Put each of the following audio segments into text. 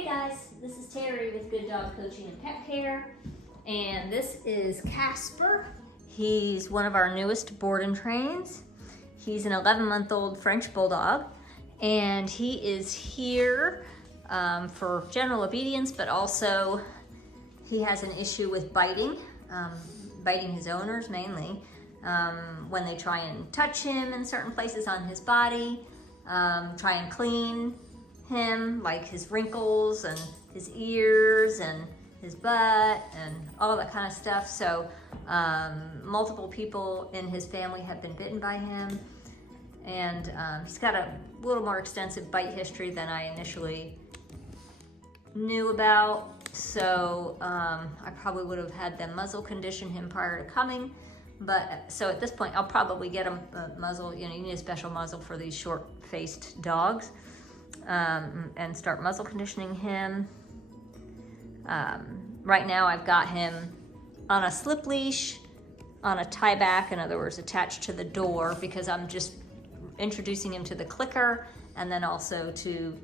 Hey guys, this is Terry with Good Dog Coaching and Pet Care, and this is Casper. He's one of our newest board and trains. He's an 11-month-old French Bulldog, and he is here for general obedience, but also he has an issue with biting his owners mainly, when they try and touch him in certain places on his body, try and clean him, like his wrinkles and his ears and his butt and all that kind of stuff. So multiple people in his family have been bitten by him, and he's got a little more extensive bite history than I initially knew about. So I probably would have had them muzzle condition him prior to coming, but so at this point I'll probably get him a muzzle. You know, you need a special muzzle for these short-faced dogs. And start muzzle conditioning him. Right now I've got him on a slip leash, on a tie back, in other words attached to the door, because I'm just introducing him to the clicker, and then also to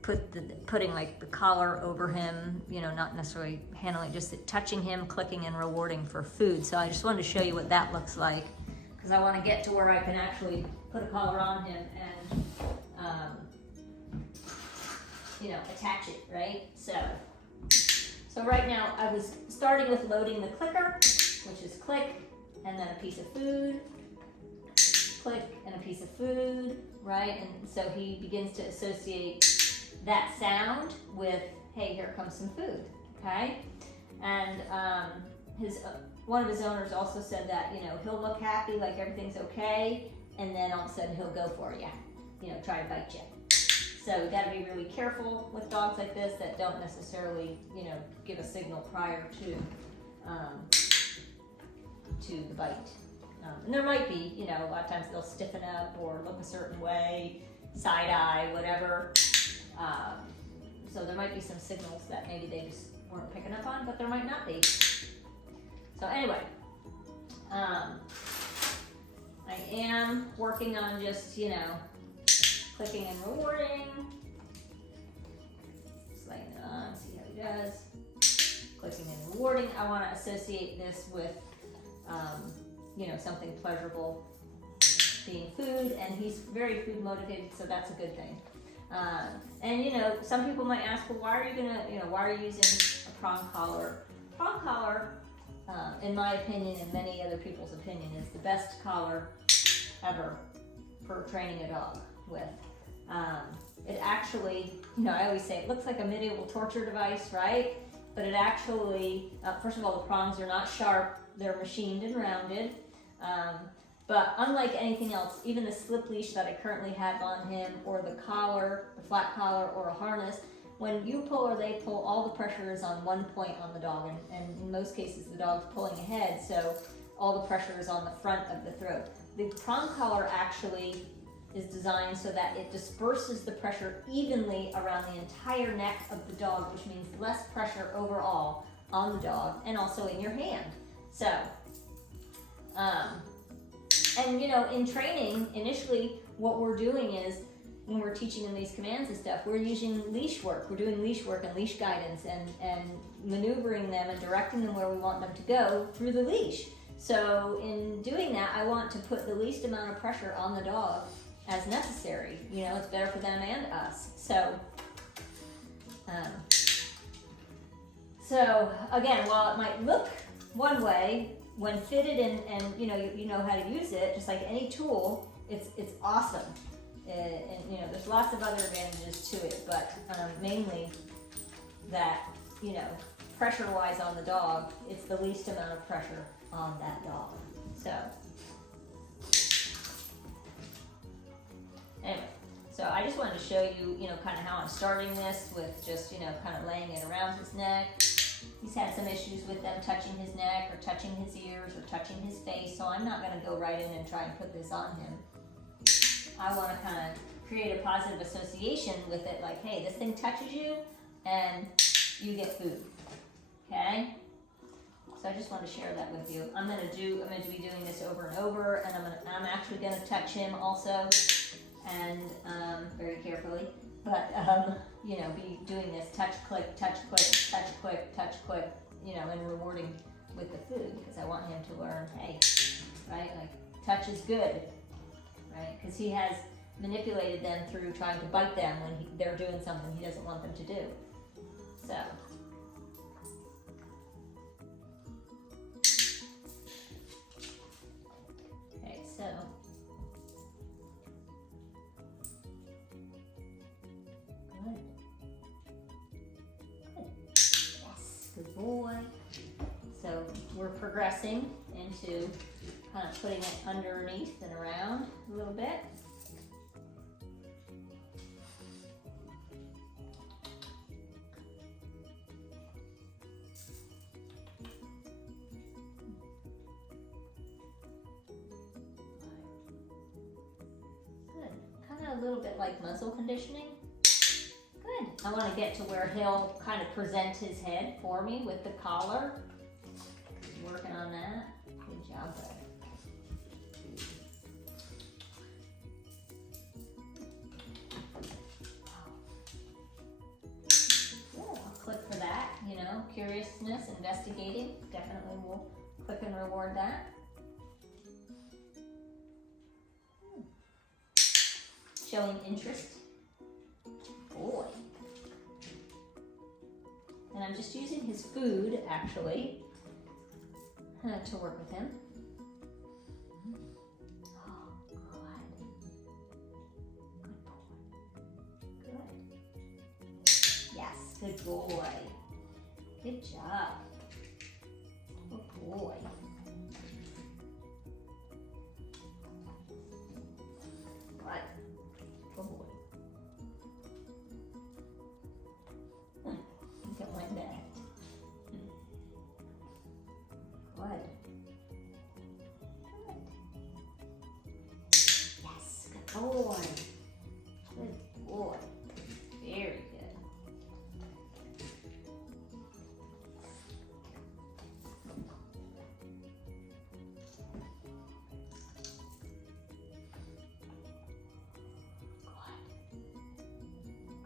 putting like the collar over him, you know, not necessarily handling, just touching him, clicking and rewarding for food. So I just wanted to show you what that looks like, because I want to get to where I can actually put a collar on him and you know, attach it, right? So right now I was starting with loading the clicker, which is click, and then a piece of food, click, and a piece of food, right? And so he begins to associate that sound with, hey, here comes some food, okay? And one of his owners also said that, you know, he'll look happy, like everything's okay, and then all of a sudden he'll go for you know, try to bite you. So you got to be really careful with dogs like this that don't necessarily, you know, give a signal prior to the bite. And there might be, you know, a lot of times they'll stiffen up or look a certain way, side eye, whatever. So there might be some signals that maybe they just weren't picking up on, but there might not be. So anyway, I am working on just, you know, clicking and rewarding. Just laying it on, see how he does. Clicking and rewarding. I want to associate this with, you know, something pleasurable, being food, and he's very food motivated, so that's a good thing. And you know, some people might ask, well, why are you using a prong collar? Prong collar, in my opinion and many other people's opinion, is the best collar ever for training a dog with. It actually, you know, I always say it looks like a medieval torture device, right? But it actually, first of all, the prongs are not sharp, they're machined and rounded. But unlike anything else, even the slip leash that I currently have on him, or the collar, the flat collar, or a harness, when you pull or they pull, all the pressure is on one point on the dog, and in most cases the dog's pulling ahead, so all the pressure is on the front of the throat. The prong collar actually is designed so that it disperses the pressure evenly around the entire neck of the dog, which means less pressure overall on the dog and also in your hand. So, and you know, in training, initially what we're doing is, when we're teaching them these commands and stuff, we're using leash work. We're doing leash work and leash guidance and maneuvering them and directing them where we want them to go through the leash. So in doing that, I want to put the least amount of pressure on the dog as necessary. You know, it's better for them and us. So again, while it might look one way, when fitted and you know how to use it, just like any tool, it's awesome. And you know, there's lots of other advantages to it, but mainly that, you know, pressure-wise on the dog, it's the least amount of pressure on that dog. So anyway, so I just wanted to show you, you know, kind of how I'm starting this with just, you know, kind of laying it around his neck. He's had some issues with them touching his neck or touching his ears or touching his face, so I'm not going to go right in and try and put this on him. I want to kind of create a positive association with it, like, hey, this thing touches you and you get food, okay? So I just wanted to share that with you. I'm going to be doing this over and over, and I'm actually going to touch him also, and very carefully. but you know, be doing this touch, click, touch, click, touch, click, touch, click, you know, and rewarding with the food, because I want him to learn, hey, right, like touch is good, right? Because he has manipulated them through trying to bite them when they're doing something he doesn't want them to do. So. Okay, so. Good. Good. Yes, good boy. So we're progressing into kind of putting it underneath and around a little bit. Good. Kind of a little bit like muzzle conditioning. Good. I want to get to where he'll kind of present his head for me with the collar. Working on that. Good job, bud. For that, you know, curiousness, investigating, definitely will click and reward that. Showing interest. Boy. And I'm just using his food, actually, to work with him. Oh, good. Good boy. Good. Yes, good boy. Good job. Good boy. Right. Good boy. Don't like that. Good. Good. Yes, good boy. Good boy. Very good.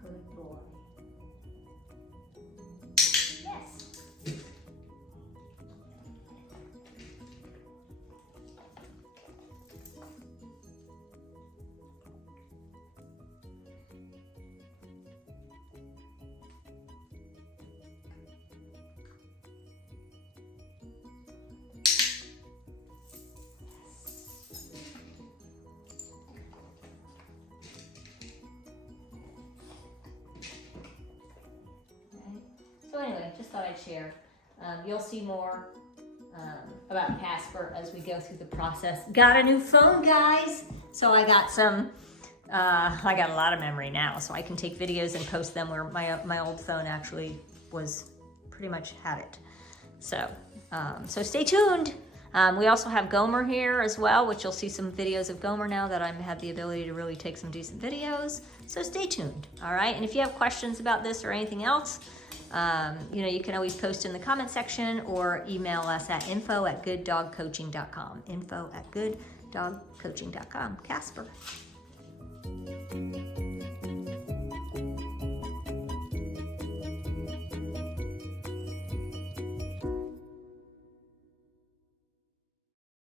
Good boy. Yes. So anyway, just thought I'd share. You'll see more about Casper as we go through the process. Got a new phone, guys. So I got some, I got a lot of memory now, so I can take videos and post them where my old phone actually was pretty much had it. So, so stay tuned. We also have Gomer here as well, which you'll see some videos of Gomer now that I have the ability to really take some decent videos. So stay tuned, all right? And if you have questions about this or anything else, you know, you can always post in the comment section or email us at info@gooddogcoaching.com. info@gooddogcoaching.com. Casper.